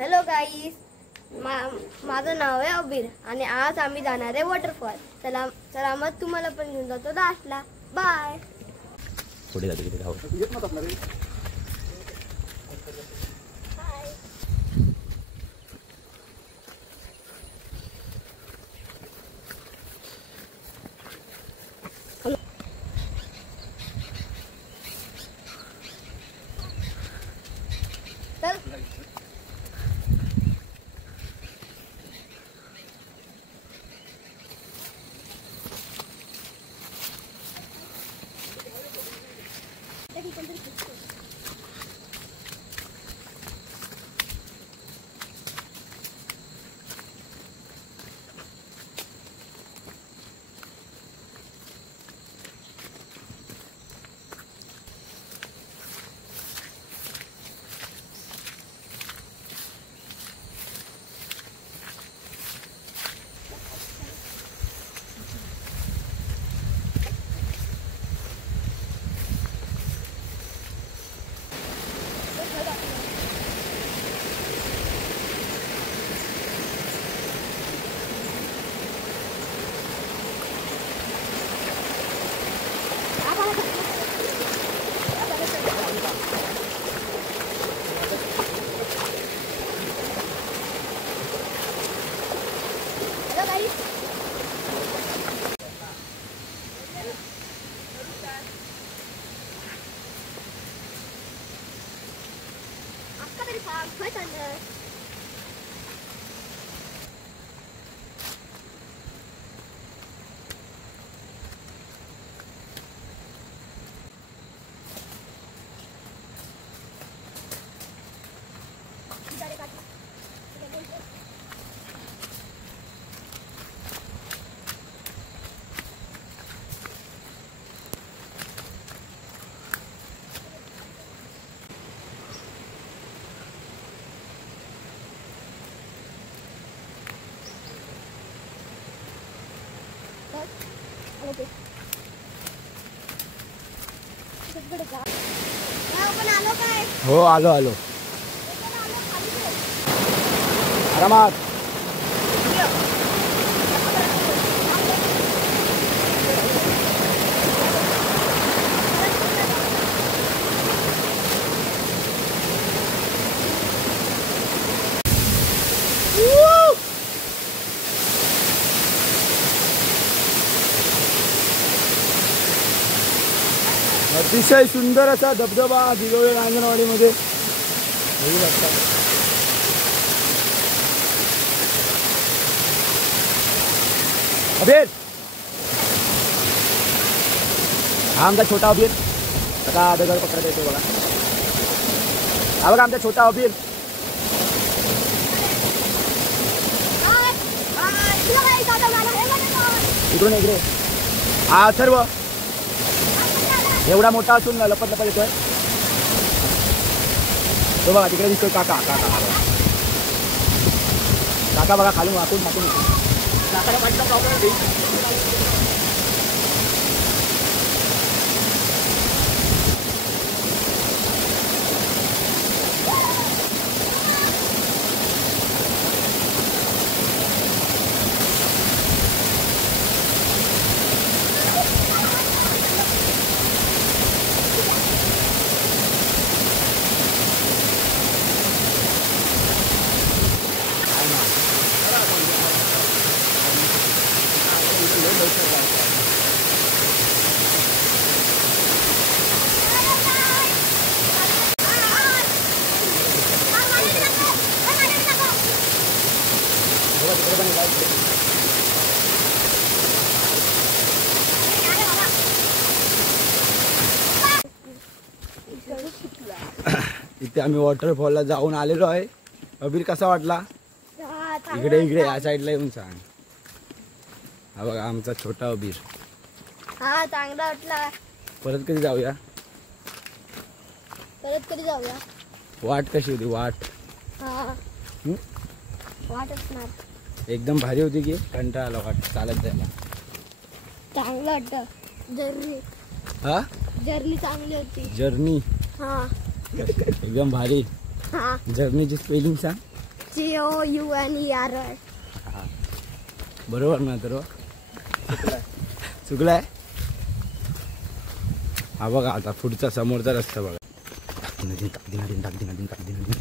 Hello गाईस, माझं नाव आहे अबीर आणि आज आम्ही जाणार आहे वॉटरफॉल. चला मग तुम्हाला पण घेऊन जातो लास्टला. बाय. पुढे जातो किती धाव येत ना आपल्याला. हो आलो आरामात. अतिशय सुंदर असा धबधबा दिगोळे अंगणवाडीमध्ये होऊ लागतात. अबीर, हा आमचा छोटा अबीर. आता दगड पकडत येतो बघा. हा बघा आमचा छोटा अबीर. इकडून इकडे. हा सर्व एवढा मोठा असून लपत येतोय. तो बघा तिकडे दिसतोय काका. काका बघा खालून वाकून काकाला पाठीचा प्रॉब्लेम. इथे आम्ही वॉटरफॉलला जाऊन आलेलो आहे. अबीर कसा वाटला? इकडे या साईडला येऊन सांग. हा बघा आमचा छोटा अबीर. हा चांगला वाटला. परत कधी जाऊया? वाट कशी होती? वाट एकदम भारी होती की कंटाळा आला वाट चालत जायला? चांगलं वाटतं. जर्नी चांगली होती. जर्नी हा एकदम भारी. जर्नीची स्पेलिंग सांग. HOUNER. बरोबर ना तर चुकलाय. हा बघा आता पुढचा समोरचा रस्ता बघा. नदीन टाकदी नदीन टाकदी नदीन टाकदी नदीन.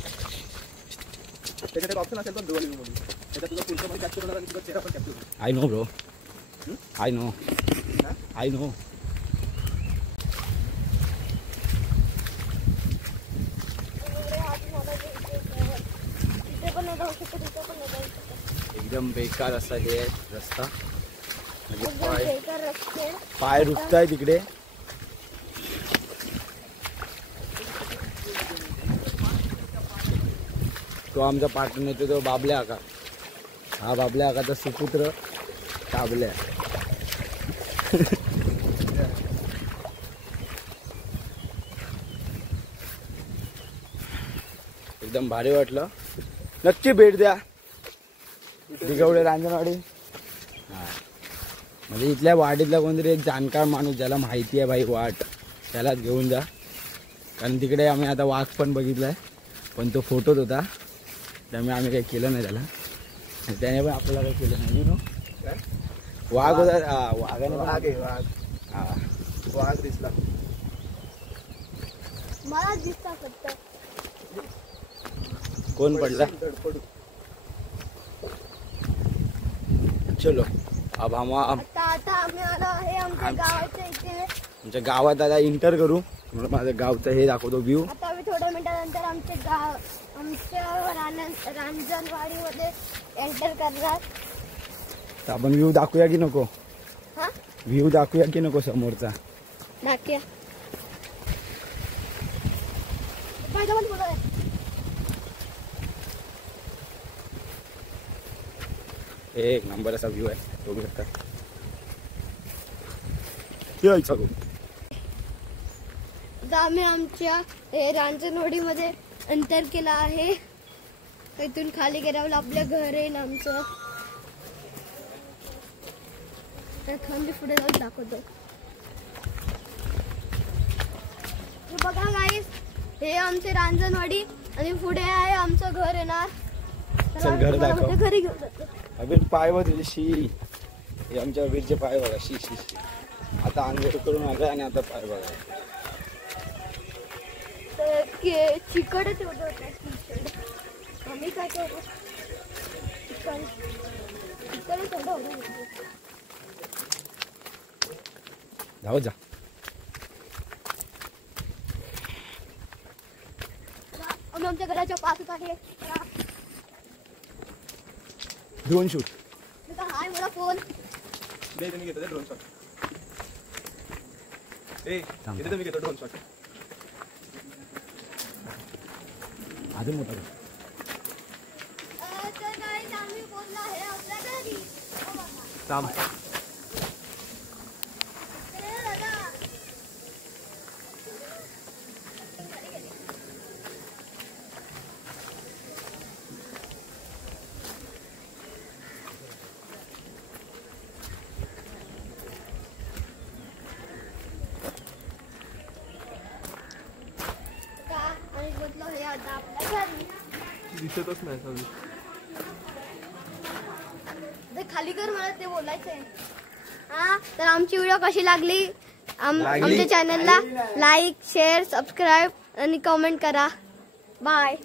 त्याच्यात ऑप्शन असेल पण डुअल व्ह्यू मध्ये. त्याच्यात तुझा पुढचा पण कॅप्चर होणार आणि तुझा चेहरा पण कॅप्चर होणार. I know bro. I know. I know. एकदम बेकार असा हे रस्ता. म्हणजे पाय रुकताय तिकडे. तो आमचा पार्टनर येतो तो बाबल्या आका. हा बाबल्या आकाचा सुपुत्र काबल्या. एकदम भारी वाटलं. नक्की भेट द्या दिगवडे रांजणवाडी. हा म्हणजे इथल्या वाडीतला कोणतरी एक जाणकार माणूस ज्याला माहिती आहे भाई वाट त्यालाच घेऊन जा. कारण तिकडे आम्ही आता वाघ पण बघितलाय पण तो फोटोत होता त्यामुळे आम्ही काही केलं नाही त्याला. आणि त्याने पण आपल्याला काही केलं नाही. यू नो वाघ होता. वाघाने पण हा वाघ दिसला. मला दिसता फक्त. कोण पडला. चलो अब हम आता आम्ही आलो आहे आमच्या गावाच्या इथे. आमच्या गावात आता इंटर करू. माझ्या गावचं हे दाखवतो व्ह्यू. आता आम्ही थोड्या मिनिटानंतर आमच्या रांजणवाडीमध्ये एंटर करणार. तर आपण व्ह्यू दाखवूया की नको. हा व्ह्यू दाखवूया की नको समोरचा. दाखवूया. एक नंबर असा व्ह्यू आहे तो भेटतात. यायचा गो. आता आम्ही आमच्या रांजणवाडीमध्ये एंटर केला आहे. इथून खाली गेल्यावर आपलं घर आहे आमचं. तर खाली पुढे जाऊन दाखवतो. हे बघा गाईस हे आमचे रांजणवाडी आणि पुढे आहे आमचं घर येणार. चल घर दाखव. घरी घेऊन जातो. अबीर पाय बघ शी. हे आमच्या अबीरचे पाय बघा शी शी शी. आता अंघोळ करून आलाय आणि आता पाय बघा. चिकटच एवढं होतं. आम्ही काय करू जाऊ जा. आम्ही आमच्या घराच्या पासच आहे. Drone shoot. हाय मला फोन. दे तुम्ही घेतो ड्रोन शॉट. ए इथे तुम्ही घेतो ड्रोन शॉट. अजून मोठा आम्ही बोललो आहे आपल्या घरी. थांब. दिसतच नाही सगळी. खाली कर मला ते बोलायचंय. हा तर आमची व्हिडिओ कशी लागली आमच्या चॅनलला लाईक शेअर सबस्क्राईब आणि कमेंट करा. बाय.